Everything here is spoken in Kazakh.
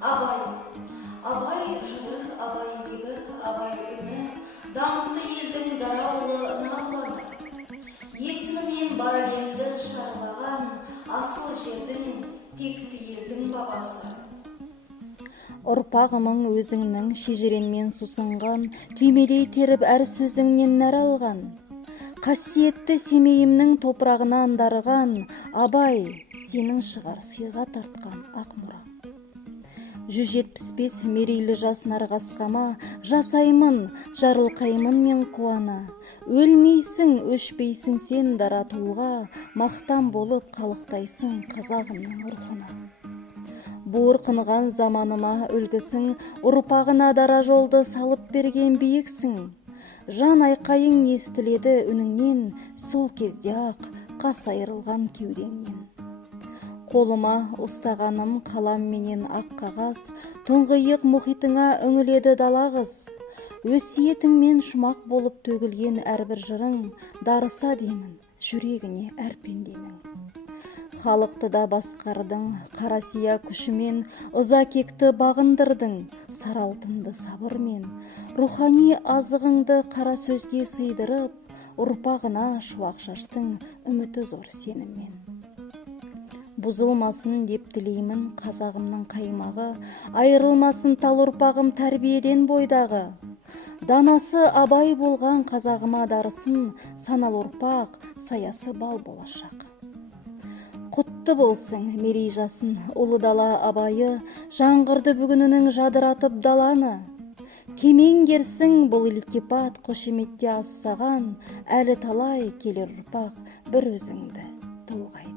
Абай, абай жыры, абай лебі, абай үні, даңқты елдің дара ұлы нарланы. Есімімен бар әлемді шарлаған, асыл жердің, текті елдің бабасы. Ұрпағымың өзіңнің шежіренмен сусынған, түймедей теріп әр сөзіңнен нәр алған. Қасиетті семейімнің топырағынан дарыған, абай, сенің шығар сыйға тартқан ақ мұра. 175 мерейлі жас нарғасқама, жасаймын, жарылқаймын мен қуана. Өлмейсің, өшпейсің сен дара тұлға, мақтан болып қалықтайсың қазағымның ұрқына. Буырқынған заманыма үлгісің, ұрпағына дара жолды салып берген биіксің. Жан айқайың естіледі үніңнен, сол кезде ақ қас айырылған кеудеңнен. Қолыма ұстағаным қалам менен ақ қағаз, тұңғиық мұхитыңа үңіледі далағыз. Өсиетіңмен шумақ болып төгілген әрбір жырың, дарыса деймін жүрегіне әр пенденің. Халықты да басқардың, қарасия күшімен, ыза кекті бағындырдың, саралтынды сабырмен. Рухани азығыңды қара сөзге сыйдырып, ұрпағына шуақ шаштың үміті зор сеніммен. Бұзылмасын деп тілеймін қазағымның қаймағы, айырылмасын тал ұрпағым тәрбиеден бойдағы. Данасы абай болған қазағыма дарысын, санал ұрпақ, саясы бал болашақ. Құтты болсын мерей жасын, ұлы дала абайы, жаңғырды бүгінінің жадыратып даланы. Кемеңгерсің бұл илтипат қошеметте ассаған, әлі талай келер ұрпақ бір өзіңді толғай.